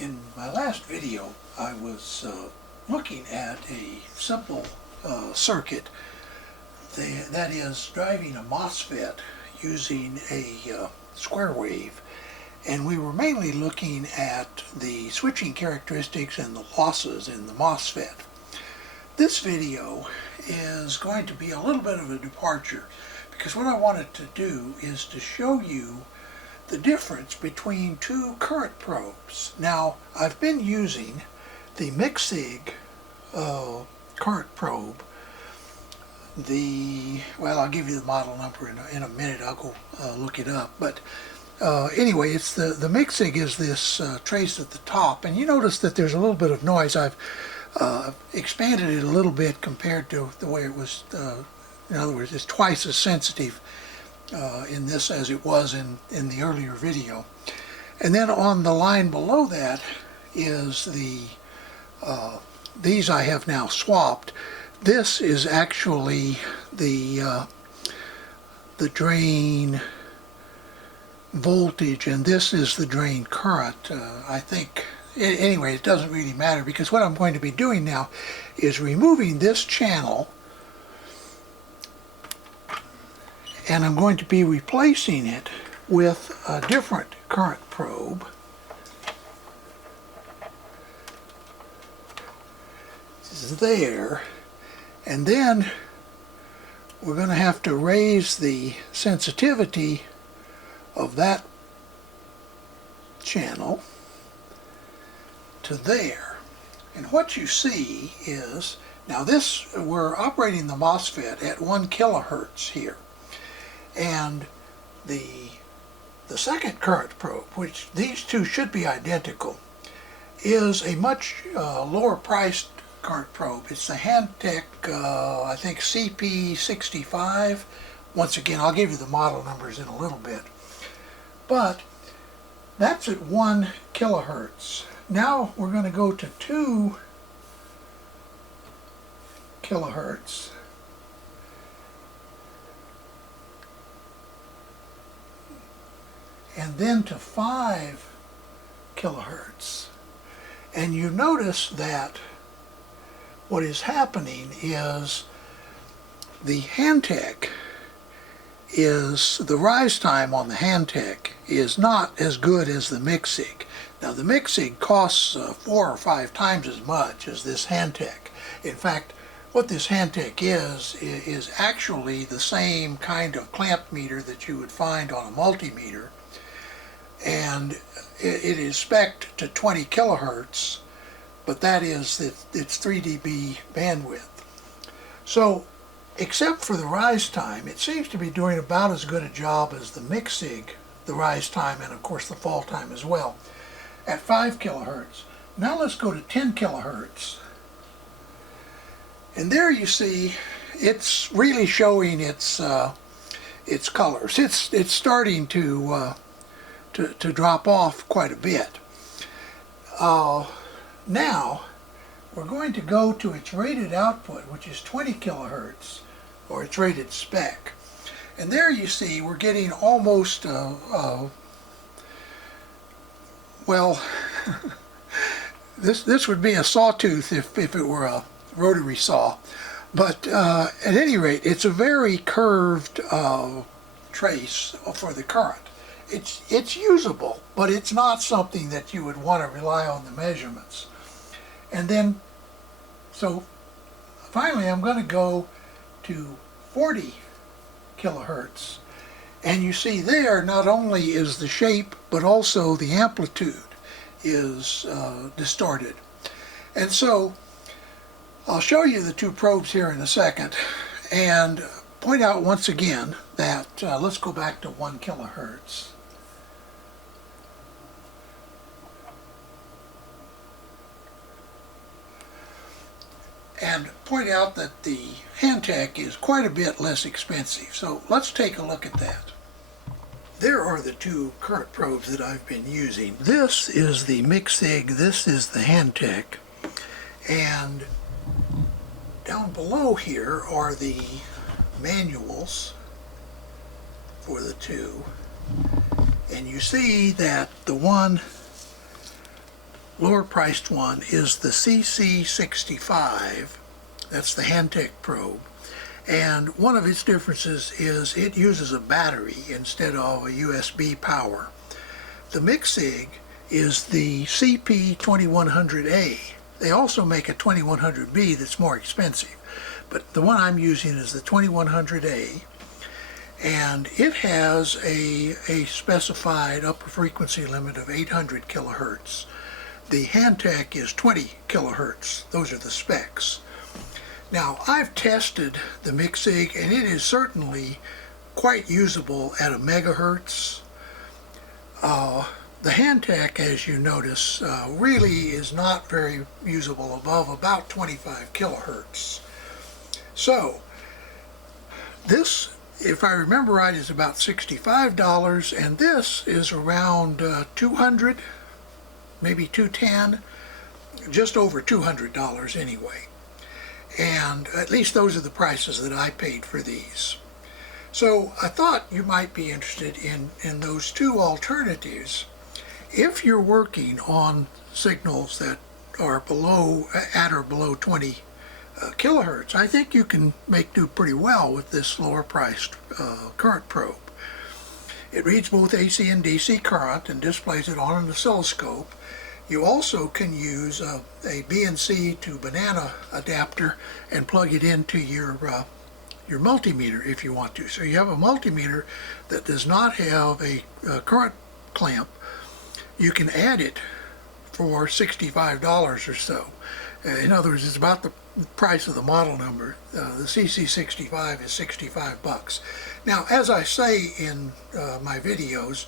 In my last video, I was looking at a simple circuit that is driving a MOSFET using a square wave, and we were mainly looking at the switching characteristics and the losses in the MOSFET. This video is going to be a little bit of a departure, because what I wanted to do is to show you the difference between two current probes. Now, I've been using the MIXIG current probe. Well, I'll give you the model number in a minute. I'll go look it up. But anyway, it's the MIXIG is this trace at the top, and you notice that there's a little bit of noise. I've expanded it a little bit compared to the way it was. In other words, it's twice as sensitive in this as it was in the earlier video. And then on the line below that is these I have now swapped. This is actually the drain voltage, and this is the drain current. I think, anyway, it doesn't really matter, because what I'm going to be doing now is removing this channel, and I'm going to be replacing it with a different current probe. This is there, and then we're going to have to raise the sensitivity of that channel to there. And what you see is, now we're operating the MOSFET at 1 kilohertz here. And the second current probe, which these two should be identical, is a much lower priced current probe. It's the Hantek, I think CP65. Once again, I'll give you the model numbers in a little bit. But that's at 1 kilohertz. Now we're going to go to 2 kilohertz. And then to 5 kilohertz. And you notice that what is happening is the Hantek the rise time on the Hantek is not as good as the MIXIG. Now, the MIXIG costs 4 or 5 times as much as this Hantek. In fact, what this Hantek is actually the same kind of clamp meter that you would find on a multimeter, and it is spec'd to 20 kilohertz, but that is its 3 dB bandwidth. So, except for the rise time, it seems to be doing about as good a job as the MIXIG, the rise time, and of course the fall time as well, at 5 kilohertz. Now let's go to 10 kilohertz. And there you see it's really showing its colors. It's starting to drop off quite a bit. Now we're going to go to its rated output, which is 20 kilohertz, or its rated spec. And there you see we're getting almost well, this would be a sawtooth if it were a rotary saw. But at any rate, it's a very curved trace for the current. It's usable, but it's not something that you would want to rely on the measurements. And then, so finally I'm going to go to 40 kilohertz. And you see there, not only is the shape, but also the amplitude is distorted. And so I'll show you the two probes here in a second, and point out once again that, let's go back to 1 kilohertz. And point out that the Hantek is quite a bit less expensive. So let's take a look at that. There are the two current probes that I've been using. This is the MIXIG, this is the Hantek, and down below here are the manuals for the two. And you see that the one lower priced one is the CC65. That's the Hantech probe. And one of its differences is it uses a battery instead of a USB power. The MixSig is the CP2100A. They also make a 2100B that's more expensive, but the one I'm using is the 2100A, and it has a specified upper frequency limit of 800 kilohertz. The Hantech is 20 kilohertz. Those are the specs. Now, I've tested the MixSig, and it is certainly quite usable at a megahertz. The Hantech, as you notice, really is not very usable above about 25 kilohertz. So, this, if I remember right, is about $65, and this is around $200, maybe $210, just over $200 anyway. And at least those are the prices that I paid for these. So I thought you might be interested in those two alternatives. If you're working on signals that are at or below 20 kilohertz, I think you can do pretty well with this lower priced current probe. It reads both AC and DC current and displays it on an oscilloscope. You also can use a BNC to banana adapter and plug it into your multimeter if you want to. So you have a multimeter that does not have a current clamp. You can add it for $65 or so. In other words, it's about the price of the model number. The CC65 is 65 bucks. Now, as I say in my videos,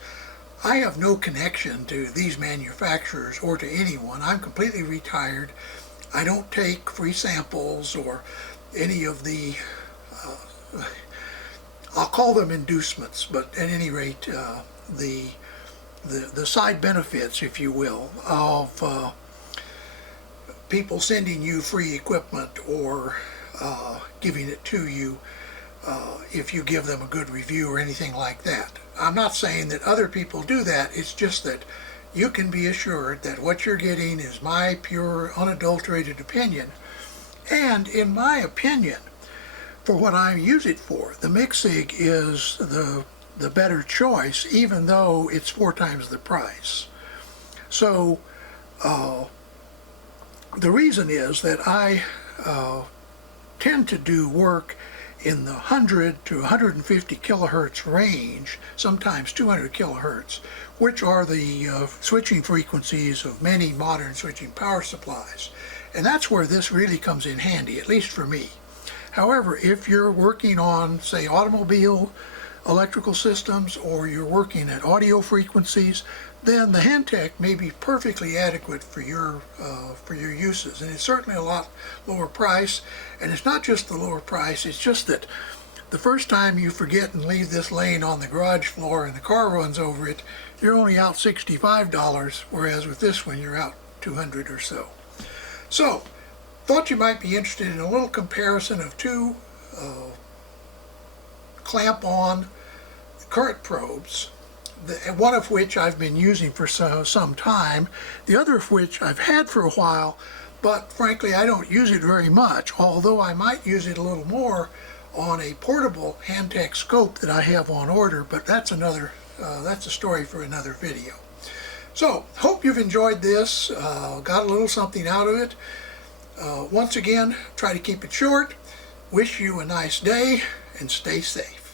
I have no connection to these manufacturers or to anyone. I'm completely retired. I don't take free samples or any of the, I'll call them inducements, but at any rate, the side benefits, if you will, of people sending you free equipment or giving it to you if you give them a good review or anything like that. I'm not saying that other people do that. It's just that you can be assured that what you're getting is my pure, unadulterated opinion. And in my opinion, for what I use it for, the MixSig is the better choice, even though it's 4 times the price. So the reason is that I tend to do work in the 100 to 150 kilohertz range, sometimes 200 kilohertz, which are the switching frequencies of many modern switching power supplies. And that's where this really comes in handy, at least for me. However, if you're working on, say, automobile electrical systems, or you're working at audio frequencies, then the Hantech may be perfectly adequate for your uses. And it's certainly a lot lower price. And it's not just the lower price, it's just that the first time you forget and leave this laying on the garage floor and the car runs over it, you're only out $65, whereas with this one you're out $200 or so. So, thought you might be interested in a little comparison of two clamp-on current probes, one of which I've been using for some time, the other of which I've had for a while, but frankly I don't use it very much, although I might use it a little more on a portable Hantech scope that I have on order, but that's a story for another video. So, hope you've enjoyed this, got a little something out of it. Once again, try to keep it short. Wish you a nice day and stay safe.